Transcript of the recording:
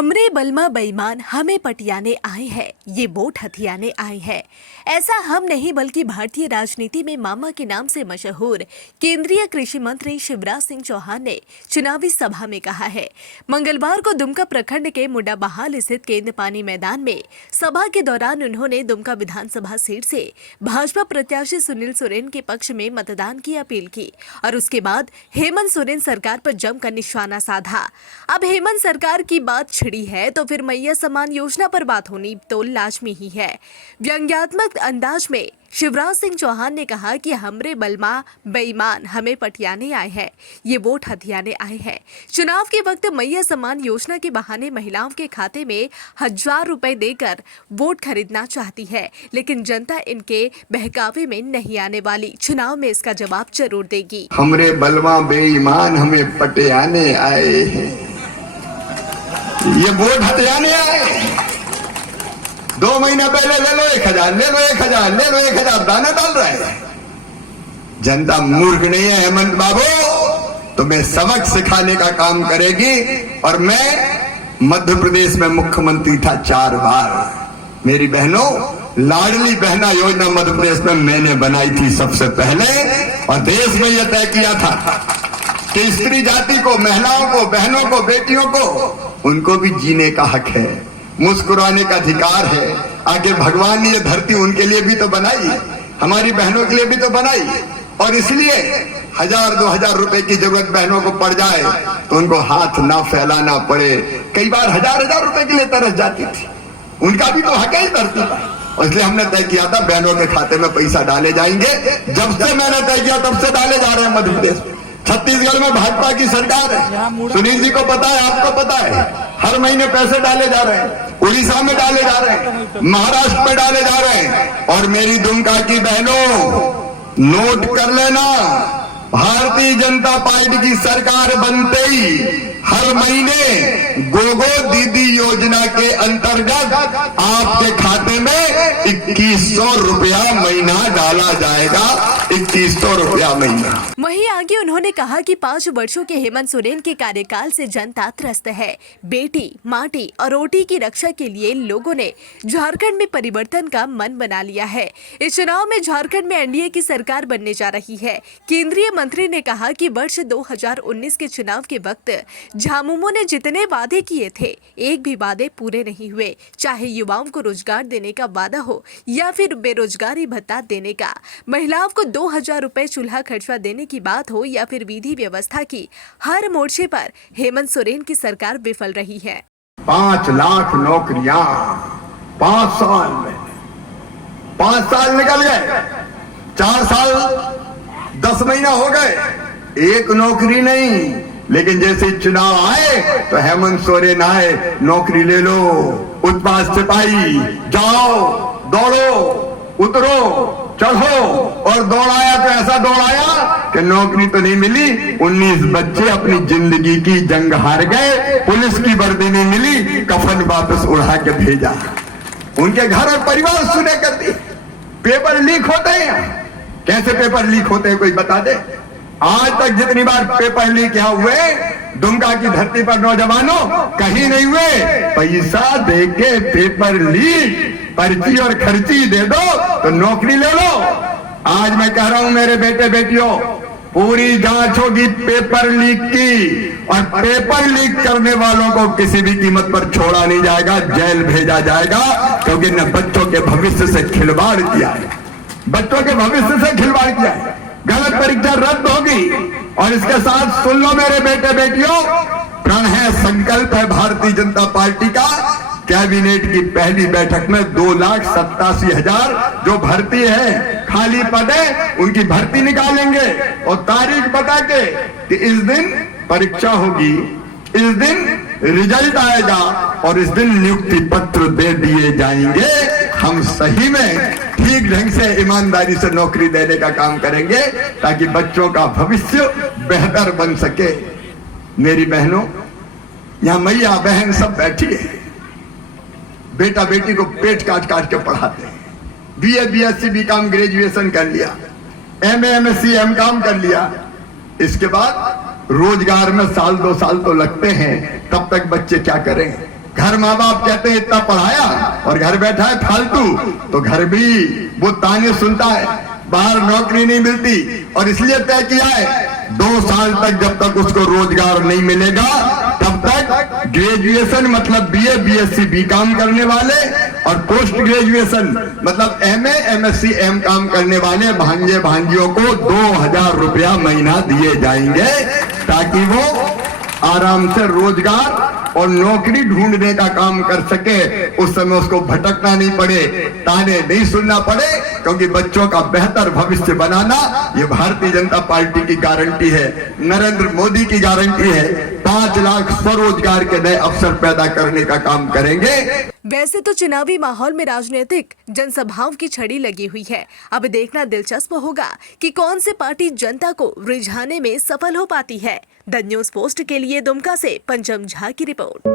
हमरे बलमा बेईमान हमें पटियाने आए हैं, ये वोट हथियाने आए हैं। ऐसा हम नहीं बल्कि भारतीय राजनीति में मामा के नाम से मशहूर केंद्रीय कृषि मंत्री शिवराज सिंह चौहान ने चुनावी सभा में कहा है। मंगलवार को दुमका प्रखंड के मुंडाबहाल स्थित केंद्र पानी मैदान में सभा के दौरान उन्होंने दुमका विधानसभा सीट से भाजपा प्रत्याशी सुनील सोरेन के पक्ष में मतदान की अपील की और उसके बाद हेमंत सोरेन सरकार पर जमकर निशाना साधा। अब हेमंत सरकार की बात छिड़ी है तो फिर मैया समान योजना पर बात होनी तो लाजमी ही है। व्यंग्यात्मक अंदाज में शिवराज सिंह चौहान ने कहा कि हमरे बलमा बेईमान हमें पटियाने आए हैं, ये वोट हथियाने आए हैं। चुनाव के वक्त मैया समान योजना के बहाने महिलाओं के खाते में 1000 रुपए देकर वोट खरीदना चाहती है, लेकिन जनता इनके बहकावे में नहीं आने वाली। चुनाव में इसका जवाब जरूर देगी। हमरे बलमा बेईमान हमें पटियाने आए हैं, ये वोट हथियाने आए। 2 महीना पहले ले लो 1000, ले लो 1000, ले लो 1000 दाना डाल रहे हैं। जनता मूर्ख नहीं है हेमंत बाबू, तुम्हें सबक सिखाने का काम करेगी। और मैं मध्य प्रदेश में मुख्यमंत्री था 4 बार। मेरी बहनों, लाडली बहना योजना मध्य प्रदेश में मैंने बनाई थी सबसे पहले, और देश में यह तय किया था कि स्त्री जाति को, महिलाओं को, बहनों को, बेटियों को, उनको भी जीने का हक है, मुस्कुराने का अधिकार है। आगे भगवान ने ये धरती उनके लिए भी तो बनाई, हमारी बहनों के लिए भी तो बनाई। और इसलिए 1000-2000 रुपए की जरूरत बहनों को पड़ जाए तो उनको हाथ ना फैलाना पड़े। कई बार 1000-1000 रुपए के लिए तरस जाती थी, उनका भी तो हक है इस धरती पर। और इसलिए हमने तय किया था बहनों के खाते में पैसा डाले जाएंगे। जब से मैंने तय किया तब से डाले जा रहे हैं मध्य प्रदेश में। छत्तीसगढ़ में भाजपा की सरकार है, सुनील जी को पता है, आपको पता है, हर महीने पैसे डाले जा रहे हैं। उड़ीसा में डाले जा रहे हैं, महाराष्ट्र में डाले जा रहे हैं। और मेरी दुमका की बहनों, नोट कर लेना, भारतीय जनता पार्टी की सरकार बनते ही हर महीने गोगो दीदी योजना के अंतर्गत आपके खाते में 2100 रुपया महीना डाला जाएगा। 2100 रुपया महीना। वहीं आगे उन्होंने कहा कि 5 वर्षों के हेमंत सोरेन के कार्यकाल से जनता त्रस्त है। बेटी, माटी और रोटी की रक्षा के लिए लोगों ने झारखंड में परिवर्तन का मन बना लिया है। इस चुनाव में झारखंड में एनडीए की सरकार बनने जा रही है। केंद्रीय मंत्री ने कहा कि वर्ष 2019 के चुनाव के वक्त झामुमो ने जितने वादे किए थे, एक भी वादे पूरे नहीं हुए, चाहे युवाओं को रोजगार देने का वादा हो या फिर बेरोजगारी भत्ता देने का, महिलाओं को 2000 रुपए चूल्हा खर्चवा देने की बात हो या फिर विधि व्यवस्था की। हर मोर्चे पर हेमंत सोरेन की सरकार विफल रही है। 5 लाख नौकरियां 5 साल में, 5 साल निकल गए, 4 साल 10 महीना हो गए, एक नौकरी नहीं। लेकिन जैसे चुनाव आए तो हेमंत सोरेन आए, नौकरी ले लो, उत्पाद सिपाही, जाओ, दौड़ो, उतरो, चढ़ो। और दौड़ाया तो ऐसा दौड़ाया कि नौकरी तो नहीं मिली। 19 बच्चे अपनी जिंदगी की जंग हार गए, पुलिस की वर्दी नहीं मिली, कफन वापस उड़ा के भेजा, उनके घर और परिवार सुने कर दी। पेपर लीक होते हैं, कैसे पेपर लीक होते हैं कोई बता दे। आज तक जितनी बार पेपर लीक यहाँ हुए दुमका की धरती पर नौजवानों, कहीं नहीं हुए। पैसा देके पेपर लीक, पर्ची और खर्ची दे दो तो नौकरी ले लो। आज मैं कह रहा हूं मेरे बेटे बेटियों, पूरी जांच होगी पेपर लीक की, और पेपर लीक करने वालों को किसी भी कीमत पर छोड़ा नहीं जाएगा, जेल भेजा जाएगा। क्योंकि न बच्चों के भविष्य से खिलवाड़ किया है, बच्चों के भविष्य से खिलवाड़ किया है। गलत परीक्षा रद्द होगी। और इसके साथ सुन लो मेरे बेटे बेटियों, प्रण है, संकल्प है भारतीय जनता पार्टी का। कैबिनेट की पहली बैठक में 2,87,000 जो भर्ती है, खाली पद है, उनकी भर्ती निकालेंगे। और तारीख बता के कि इस दिन परीक्षा होगी, इस दिन रिजल्ट आएगा और इस दिन नियुक्ति पत्र दे दिए जाएंगे। हम सही में ठीक ढंग से ईमानदारी से नौकरी देने का काम करेंगे ताकि बच्चों का भविष्य बेहतर बन सके। मेरी बहनों, यहां मैया बहन सब बैठी है, बेटा बेटी को पेट काट काट के पढ़ाते हैं। बीए, बीएससी, बीकॉम ग्रेजुएशन कर लिया, एमए, एमएससी, एमकॉम कर लिया। इसके बाद रोजगार में 1-2 साल तो लगते हैं, तब तक बच्चे क्या करें? घर माँ बाप कहते हैं इतना पढ़ाया और घर बैठा है फालतू, तो घर भी वो ताने सुनता है, बाहर नौकरी नहीं मिलती। और इसलिए तय किया है 2 साल तक जब तक उसको रोजगार नहीं मिलेगा तब तक ग्रेजुएशन मतलब बीए, बीएससी, बीकॉम करने वाले और पोस्ट ग्रेजुएशन मतलब एमए, एमएससी, एमकॉम करने वाले भांजे भांजियों को 2000 रुपया महीना दिए जाएंगे, ताकि वो आराम से रोजगार और नौकरी ढूंढने का काम कर सके। उस समय उसको भटकना नहीं पड़े, ताने नहीं सुनना पड़े, क्योंकि बच्चों का बेहतर भविष्य बनाना ये भारतीय जनता पार्टी की गारंटी है, नरेंद्र मोदी की गारंटी है। 5 लाख स्वरोजगार के नए अवसर पैदा करने का काम करेंगे। वैसे तो चुनावी माहौल में राजनीतिक जनसभाओं की छड़ी लगी हुई है। अब देखना दिलचस्प होगा कि कौन सी पार्टी जनता को रिझाने में सफल हो पाती है। द न्यूज़ पोस्ट के लिए दुमका से पंचम झा की रिपोर्ट।